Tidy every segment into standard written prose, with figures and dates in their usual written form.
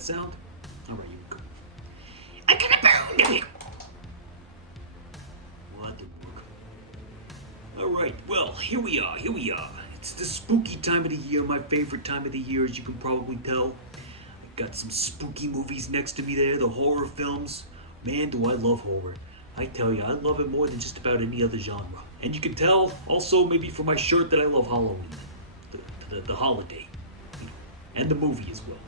Sound? Alright, here we go. I got a pound! What the fuck? Alright, well, here we are. It's the spooky time of the year, my favorite time of the year, as you can probably tell. I got some spooky movies next to me there, the horror films. Man, do I love horror. I tell you, I love it more than just about any other genre. And you can tell, also, maybe from my shirt, that I love Halloween. The holiday. You know, and the movie as well.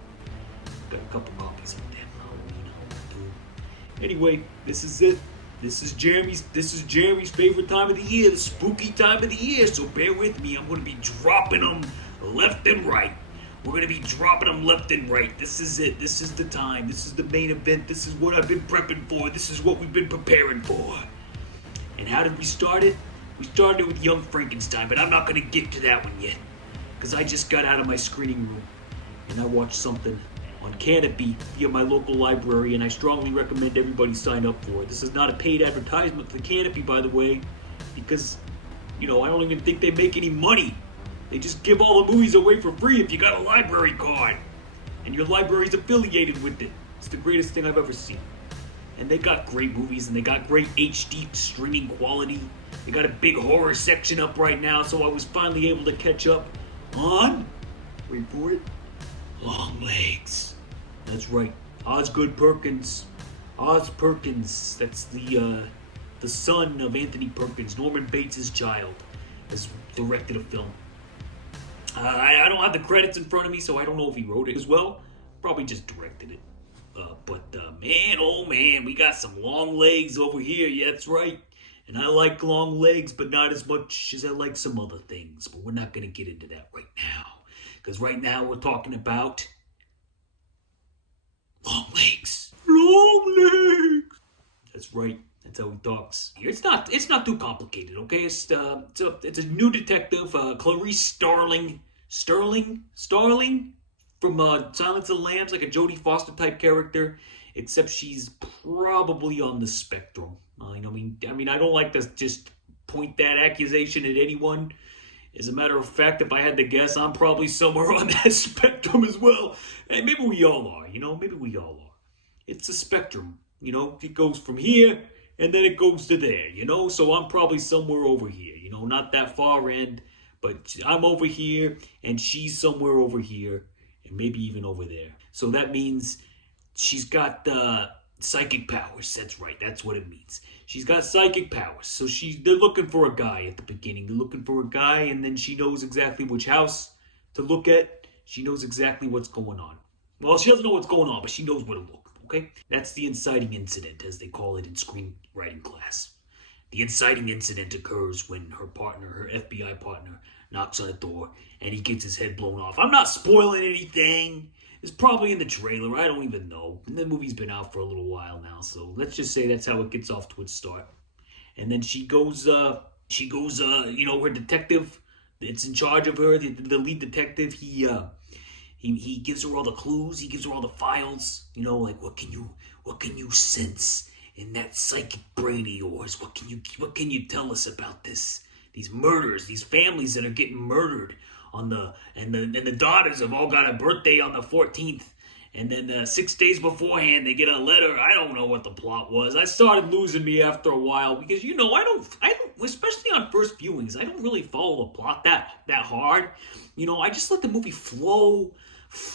Got a couple copies of damn Halloween. Anyway, this is it. This is Jeremy's favorite time of the year, the spooky time of the year. So bear with me. I'm going to be dropping them left and right. We're going to be dropping them left and right. This is it. This is the time. This is the main event. This is what I've been prepping for. This is what we've been preparing for. And how did we start it? We started with Young Frankenstein, but I'm not going to get to that one yet, because I just got out of my screening room and I watched something on Canopy via my local library, and I strongly recommend everybody sign up for it. This is not a paid advertisement for Canopy, by the way, because, I don't even think they make any money. They just give all the movies away for free if you got a library card, and your library's affiliated with it. It's the greatest thing I've ever seen. And they got great movies, and they got great HD streaming quality. They got a big horror section up right now, so I was finally able to catch up on, wait for it, Longlegs. That's right, Osgood Perkins. Oz Perkins, that's the son of Anthony Perkins, Norman Bates' child, has directed a film. I don't have the credits in front of me, so I don't know if he wrote it as well. Probably just directed it. Man, oh man, we got some long legs over here. Yeah, that's right. And I like long legs, but not as much as I like some other things. But we're not going to get into that right now. Because right now we're talking about long legs. Long legs. That's right. That's how he talks. It's not too complicated, okay? It's a new detective, Clarice Starling from Silence of the Lambs, like a Jodie Foster type character, except she's probably on the spectrum. I mean, I don't like to just point that accusation at anyone. As a matter of fact, if I had to guess, I'm probably somewhere on that spectrum as well. And maybe we all are, maybe we all are. It's a spectrum, it goes from here and then it goes to there, so I'm probably somewhere over here, not that far end, but I'm over here and she's somewhere over here and maybe even over there. So that means she's got psychic powers. That's right. That's what it means. She's got psychic powers. So they're looking for a guy at the beginning. They're looking for a guy, and then she knows exactly which house to look at. She knows exactly what's going on. Well, she doesn't know what's going on, but she knows where to look, okay? That's the inciting incident, as they call it in screenwriting class. The inciting incident occurs when her FBI partner, knocks on the door, and he gets his head blown off. I'm not spoiling anything. It's probably in the trailer. I don't even know. And the movie's been out for a little while now, so let's just say that's how it gets off to its start. And then she goes, her detective that's in charge of her, the lead detective, he gives her all the clues, he gives her all the files, like what can you sense in that psychic brain of yours? What can you tell us about these murders, these families that are getting murdered and the daughters have all got a birthday on the 14th, and then 6 days beforehand they get a letter. I don't know what the plot was. I started losing me after a while because I don't, especially on first viewings, I don't really follow the plot that hard. I just let the movie flow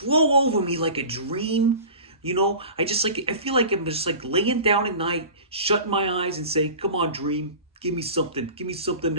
over me like a dream. I feel like I'm just like laying down at night, shutting my eyes and saying, "Come on, dream. Give me something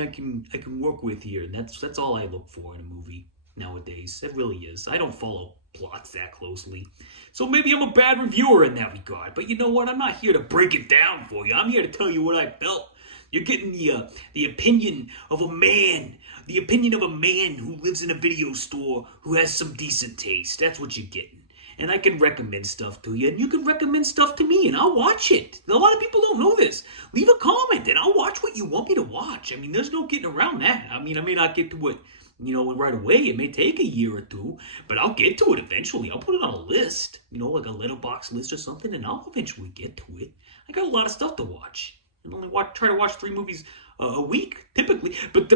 I can work with here." And that's all I look for in a movie nowadays. It really is. I don't follow plots that closely. So maybe I'm a bad reviewer in that regard. But you know what? I'm not here to break it down for you. I'm here to tell you what I felt. You're getting the opinion of a man. The opinion of a man who lives in a video store who has some decent taste. That's what you're getting. And I can recommend stuff to you, and you can recommend stuff to me, and I'll watch it. A lot of people don't know this. Leave a comment, and I'll watch you want me to watch. I mean, there's no getting around that. I mean, I may not get to it, right away. It may take a year or two, but I'll get to it eventually. I'll put it on a list, like a letterbox list or something, and I'll eventually get to it. I got a lot of stuff to watch. I only try to watch 3 movies a week, typically. But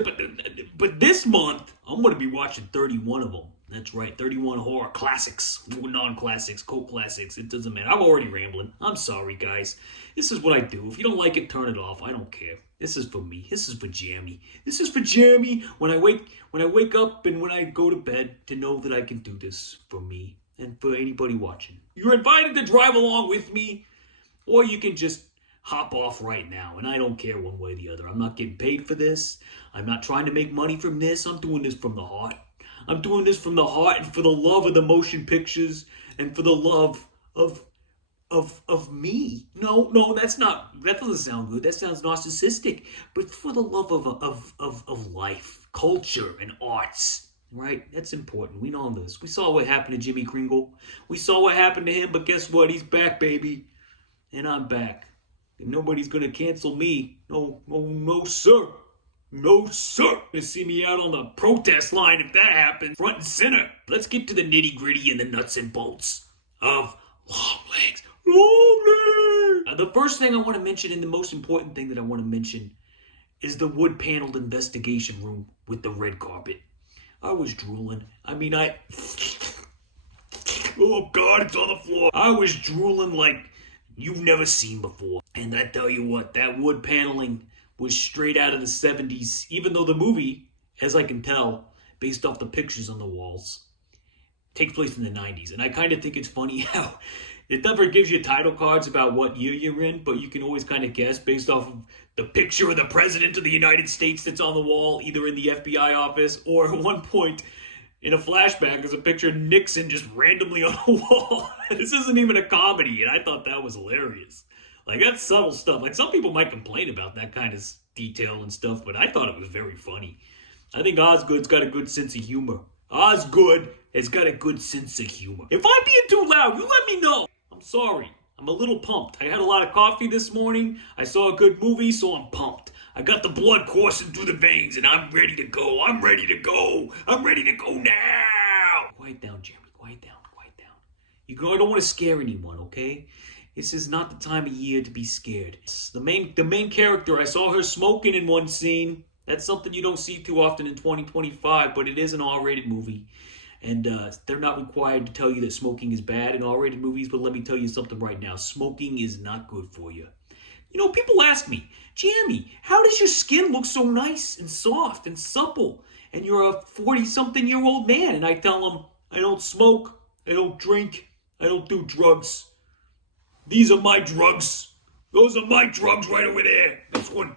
this month, I'm going to be watching 31 of them. That's right, 31 horror classics, non-classics, cult classics. It doesn't matter. I'm already rambling. I'm sorry, guys. This is what I do. If you don't like it, turn it off. I don't care. This is for me. This is for Jamie. This is for Jamie when I wake up and when I go to bed, to know that I can do this for me and for anybody watching. You're invited to drive along with me, or you can just hop off right now, and I don't care one way or the other. I'm not getting paid for this. I'm not trying to make money from this. I'm doing this from the heart. I'm doing this from the heart and for the love of the motion pictures and for the love of me. No, that doesn't sound good. That sounds narcissistic. But for the love of life, culture, and arts, right? That's important. We know this. We saw what happened to Jimmy Kringle. We saw what happened to him, but guess what? He's back, baby. And I'm back. And nobody's gonna cancel me. No, sir. No, sir. Gonna see me out on the protest line if that happens. Front and center. Let's get to the nitty gritty and the nuts and bolts of Longlegs. The first thing I want to mention, and the most important thing that I want to mention, is the wood-paneled investigation room with the red carpet. I was drooling. Oh God, it's on the floor. I was drooling like you've never seen before. And I tell you what, that wood paneling was straight out of the 70s, even though the movie, as I can tell, based off the pictures on the walls, takes place in the 90s. And I kind of think it's funny how it never gives you title cards about what year you're in, but you can always kind of guess based off of the picture of the President of the United States that's on the wall, either in the FBI office or at one point in a flashback, there's a picture of Nixon just randomly on a wall. This isn't even a comedy, and I thought that was hilarious. Like, that's subtle stuff. Like, some people might complain about that kind of detail and stuff, but I thought it was very funny. I think Osgood's got a good sense of humor. Osgood has got a good sense of humor. If I'm being too loud, you let me know. I'm sorry. I'm a little pumped. I had a lot of coffee this morning. I saw a good movie, so I'm pumped. I got the blood coursing through the veins, and I'm ready to go. I'm ready to go now. Quiet down, Jeremy. Quiet down. I don't want to scare anyone, okay? This is not the time of year to be scared. The main character, I saw her smoking in one scene. That's something you don't see too often in 2025, but it is an R-rated movie. And they're not required to tell you that smoking is bad in R-rated movies, but let me tell you something right now. Smoking is not good for you. People ask me, Jamie, how does your skin look so nice and soft and supple? And you're a 40-something-year-old man. And I tell them, I don't smoke, I don't drink, I don't do drugs. These are my drugs. Those are my drugs right over there. This one.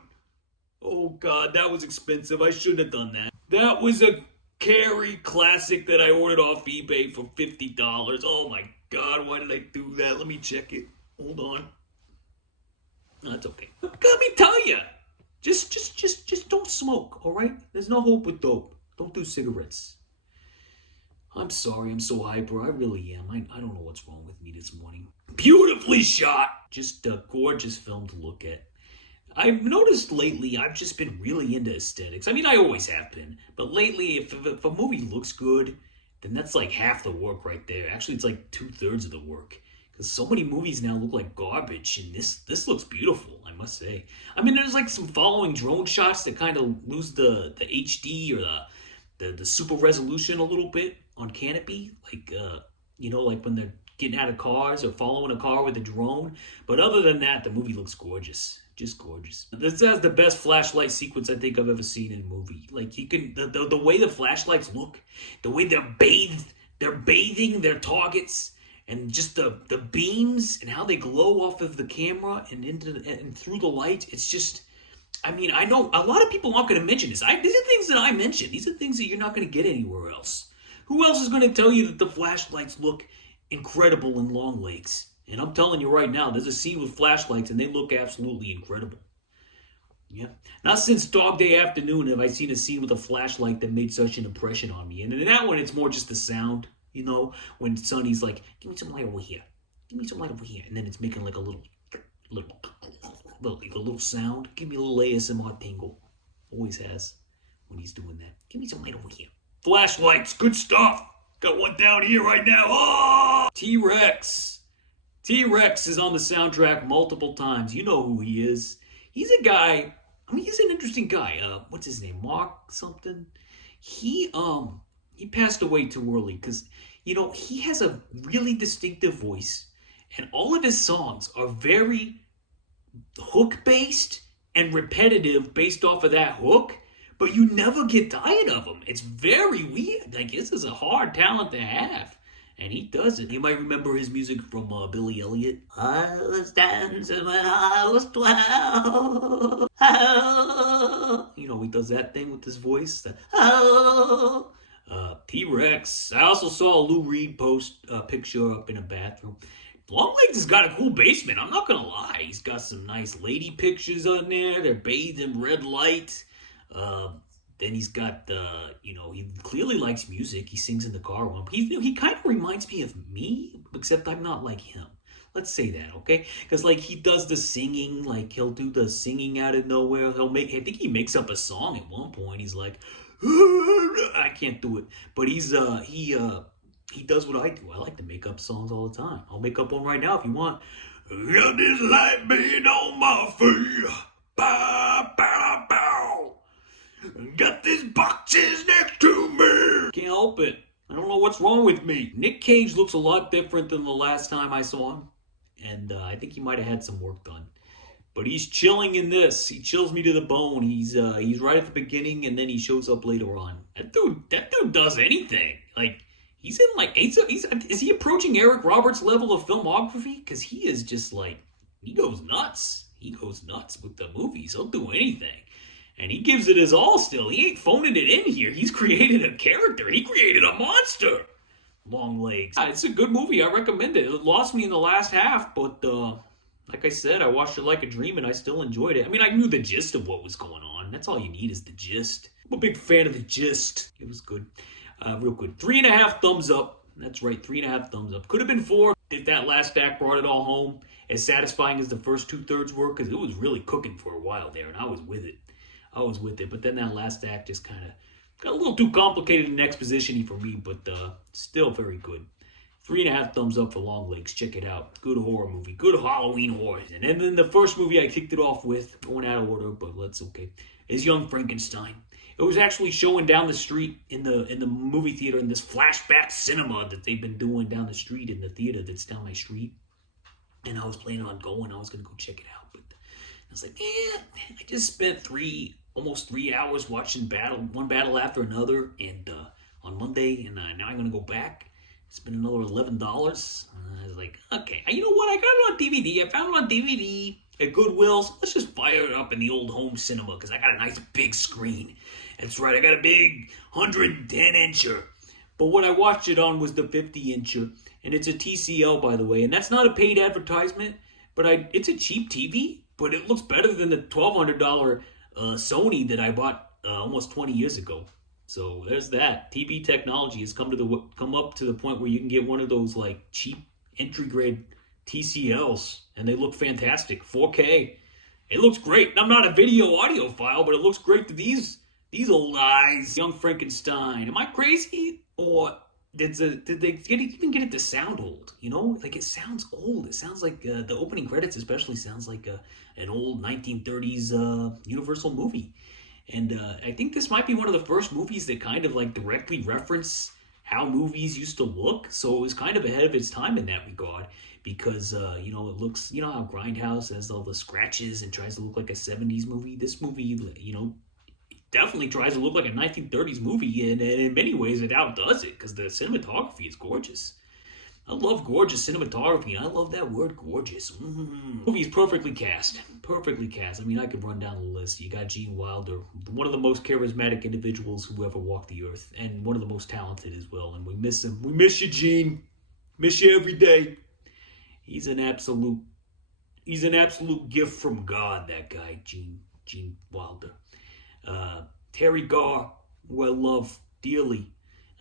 Oh, God, that was expensive. I shouldn't have done that. That was a Carrie classic that I ordered off eBay for $50. Oh, my God, why did I do that? Let me check it. Hold on. No, it's okay. Let me tell you. Just don't smoke, all right? There's no hope with dope. Don't do cigarettes. I'm sorry, I'm so hyper. I really am. I don't know what's wrong with me this morning. Beautifully shot. Just a gorgeous film to look at. I've noticed lately I've just been really into aesthetics. I mean, I always have been. But lately, if a movie looks good, then that's like half the work right there. Actually, it's like 2/3 of the work. Because so many movies now look like garbage, and this looks beautiful, I must say. I mean, there's like some following drone shots that kind of lose the HD or the super resolution a little bit on Canopy, like like when they're getting out of cars or following a car with a drone. But other than that, the movie looks gorgeous, just gorgeous. This has the best flashlight sequence I think I've ever seen in a movie. Like, you can the way the flashlights look, the way they're bathing their targets. And just the beams and how they glow off of the camera and through the light. It's just, I mean, I know a lot of people aren't going to mention this. These are things that I mention. These are things that you're not going to get anywhere else. Who else is going to tell you that the flashlights look incredible in Longlegs? And I'm telling you right now, there's a scene with flashlights and they look absolutely incredible. Yeah. Not since Dog Day Afternoon have I seen a scene with a flashlight that made such an impression on me. And in that one, it's more just the sound. When Sonny's like, give me some light over here. Give me some light over here. And then it's making like a little. the little sound. Give me a little ASMR tingle. Always has when he's doing that. Give me some light over here. Flashlights, good stuff. Got one down here right now. Oh! T-Rex. T-Rex is on the soundtrack multiple times. You know who he is. He's a guy, he's an interesting guy. What's his name? Mark something? He passed away too early because, he has a really distinctive voice and all of his songs are very hook-based and repetitive based off of that hook, but you never get tired of them. It's very weird. Like, this is a hard talent to have. And he does it. You might remember his music from Billy Elliot. I was dancing when I was 12. Oh. He does that thing with his voice. Oh. T-Rex. I also saw a Lou Reed post picture up in a bathroom. Longlegs has got a cool basement. I'm not going to lie. He's got some nice lady pictures on there. They're bathed in red light. Then he's got, he clearly likes music. He sings in the car. He kind of reminds me of me, except I'm not like him. Let's say that, okay? Because, he does the singing. He'll do the singing out of nowhere. I think he makes up a song at one point. He's like, I can't do it. But he does what I do. I like to make up songs all the time. I'll make up one right now if you want. Got this light being on my feet. Bow, bow, bow. Got these boxes next to me. Can't help it. I don't know what's wrong with me. Nick Cage looks a lot different than the last time I saw him. And I think he might have had some work done. But he's chilling in this. He chills me to the bone. He's right at the beginning and then he shows up later on. That dude does anything. He's in is he approaching Eric Roberts' level of filmography? Because he is just he goes nuts. He goes nuts with the movies. He'll do anything. And he gives it his all still. He ain't phoning it in here. He's created a character. He created a monster. Longlegs. It's a good movie. I recommend it. It lost me in the last half, but like I said, I watched it like a dream and I still enjoyed it. I knew the gist of what was going on. That's all you need is the gist. I'm a big fan of the gist. It was good. Real good. 3.5 thumbs up. That's right, 3.5 thumbs up. Could have been 4 if that last act brought it all home. As satisfying as the first 2/3 were, because it was really cooking for a while there, and I was with it. But then that last act just kind of got a little too complicated and exposition-y for me, but still very good. 3.5 thumbs up for Longlegs. Check it out. Good horror movie. Good Halloween horror. And then the first movie I kicked it off with, going out of order, but that's okay, is Young Frankenstein. It was actually showing down the street in the movie theater in this flashback cinema that they've been doing down the street in the theater that's down my street. And I was planning on going. I was going to go check it out, but I was like, I just spent almost 3 hours watching one battle after another, and on Monday, and now I'm going to go back. Spend another $11. I was like, okay, you know what? I got it on DVD. I found it on DVD at Goodwill. So let's just fire it up in the old home cinema because I got a nice big screen. That's right, I got a big 110-incher. But what I watched it on was the 50-incher, and it's a TCL, by the way, and that's not a paid advertisement, but it's a cheap TV, but it looks better than the $1,200 Sony that I bought almost 20 years ago. So there's that. TV technology has come up to the point where you can get one of those cheap entry grade TCLs, and they look fantastic. 4K. It looks great. I'm not a video audiophile, but it looks great to these old eyes. Young Frankenstein. Am I crazy? Or did they even get it to sound old? It sounds old. It sounds like the opening credits especially sounds like an old 1930s Universal movie. And I think this might be one of the first movies that kind of directly reference how movies used to look. So it was kind of ahead of its time in that regard because, it looks, how Grindhouse has all the scratches and tries to look like a 70s movie. This movie, definitely tries to look like a 1930s movie, and in many ways it outdoes it because the cinematography is gorgeous. I love gorgeous cinematography, and I love that word gorgeous. Movie is perfectly cast. Perfectly cast. I could run down the list. You got Gene Wilder, one of the most charismatic individuals who ever walked the earth, and one of the most talented as well, and we miss him. We miss you, Gene. Miss you every day. He's an absolute gift from God, that guy, Gene Wilder. Terry Garr, who I love dearly.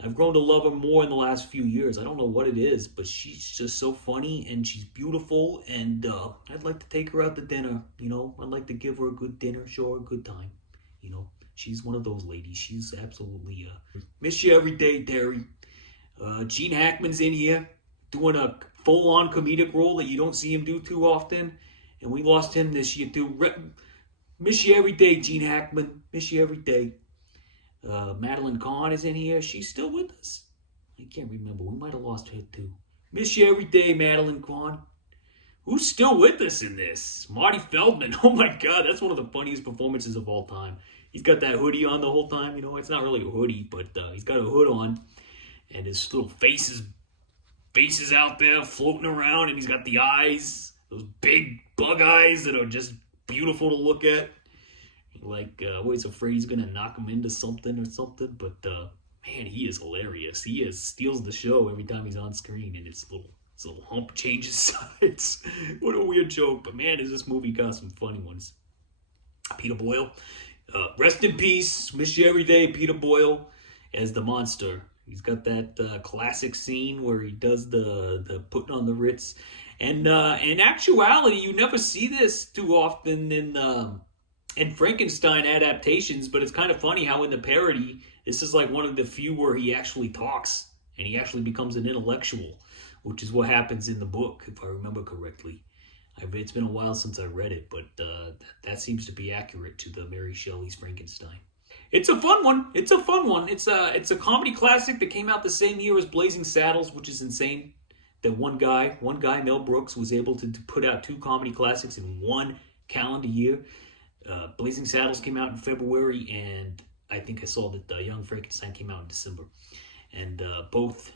I've grown to love her more in the last few years. I don't know what it is, but she's just so funny and she's beautiful. And I'd like to take her out to dinner. You know, I'd like to give her a good dinner, show her a good time. You know, she's one of those ladies. She's absolutely miss you every day, Terry. Gene Hackman's in here doing a full-on comedic role that you don't see him do too often, and we lost him this year too. Miss you every day, Gene Hackman. Miss you every day. Madeline Kahn is in here. She's still with us. I can't remember. We might have lost her too. Miss you every day, Madeline Kahn. Who's still with us in this? Marty Feldman. Oh my God, that's one of the funniest performances of all time. He's got that hoodie on the whole time. You know, it's not really a hoodie, but he's got a hood on, and his little face is out there floating around, and he's got the eyes, those big bug eyes that are just beautiful to look at. Like, always afraid he's going to knock him into something or something. But, man, he is hilarious. He steals the show every time he's on screen. And his little hump changes sides. What a weird joke. But, man, is this movie got some funny ones. Peter Boyle. Rest in peace. Miss you every day, Peter Boyle, as the monster. He's got that classic scene where he does the putting on the Ritz. And in actuality, you never see this too often in Frankenstein adaptations, but it's kind of funny how in the parody, this is like one of the few where he actually talks and he actually becomes an intellectual, which is what happens in the book, if I remember correctly. It's been a while since I read it, but that seems to be accurate to the Mary Shelley's Frankenstein. It's a fun one. It's a comedy classic that came out the same year as Blazing Saddles, which is insane. That one guy, Mel Brooks, was able to put out two comedy classics in one calendar year. Blazing Saddles came out in February, and I think I saw that Young Frankenstein came out in December. And both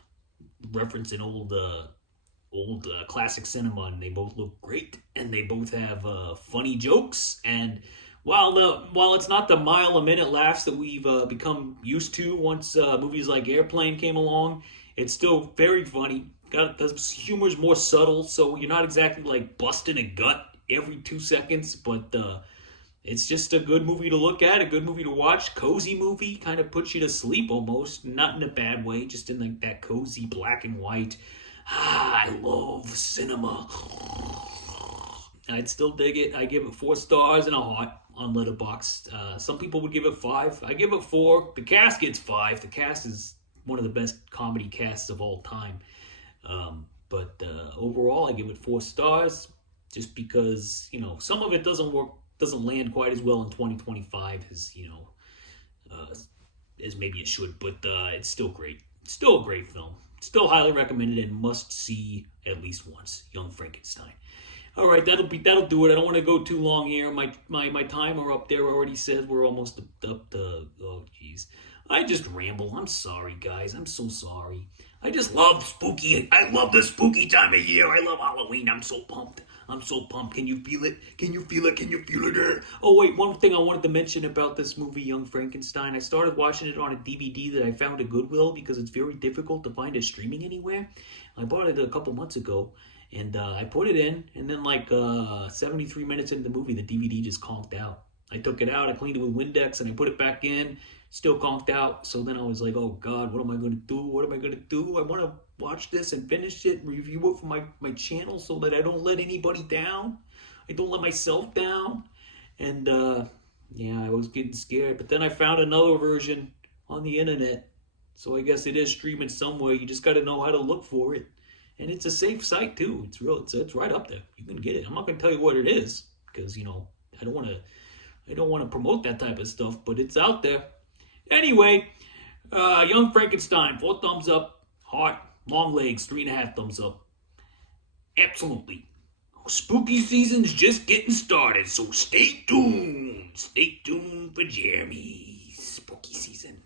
reference an old classic cinema, and they both look great, and they both have funny jokes. And while it's not the mile-a-minute laughs that we've become used to once movies like Airplane came along, it's still very funny. The humor's more subtle, so you're not exactly like busting a gut every 2 seconds, but it's just a good movie to look at, a good movie to watch, cozy movie, kind of puts you to sleep almost, not in a bad way, just in like that cozy black and white. I love cinema. I'd still dig it. I give it 4 stars and a heart on Letterboxd. Some people would give it 5. I give it 4. The cast gets 5. The cast is one of the best comedy casts of all time. But overall, I give it 4 stars, just because, you know, some of it doesn't land quite as well in 2025 as, you know, as maybe it should, but it's still great. It's still a great film. Still highly recommended and must see at least once. Young Frankenstein. All right, that'll do it. I don't want to go too long here. My timer up there already says we're almost up to. Oh, jeez. I just ramble. I'm sorry, guys. I'm so sorry. I just love spooky. I love the spooky time of year. I love Halloween. I'm so pumped. Can you feel it? Can you feel it? Oh, wait. One thing I wanted to mention about this movie, Young Frankenstein. I started watching it on a DVD that I found at Goodwill because it's very difficult to find it streaming anywhere. I bought it a couple months ago, and I put it in, and then like 73 minutes into the movie, the DVD just conked out. I took it out, I cleaned it with Windex, and I put it back in. Still conked out. So then I was like, oh God, what am I going to do? I want to watch this and finish it, review it for my channel so that I don't let anybody down. I don't let myself down. And yeah, I was getting scared. But then I found another version on the internet. So I guess it is streaming somewhere. You just got to know how to look for it. And it's a safe site too. It's right up there. You can get it. I'm not going to tell you what it is because, you know, I don't want to promote that type of stuff, but it's out there. Anyway, Young Frankenstein, 4 thumbs up. Heart, Longlegs, 3.5 thumbs up. Absolutely. Spooky season's just getting started, so stay tuned. Stay tuned for Jeremy's spooky season.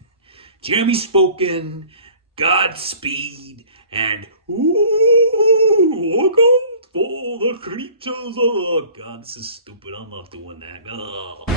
Jeremy spoken, Godspeed, and look out for the creatures of... Oh, God, this is stupid. I'm not doing that.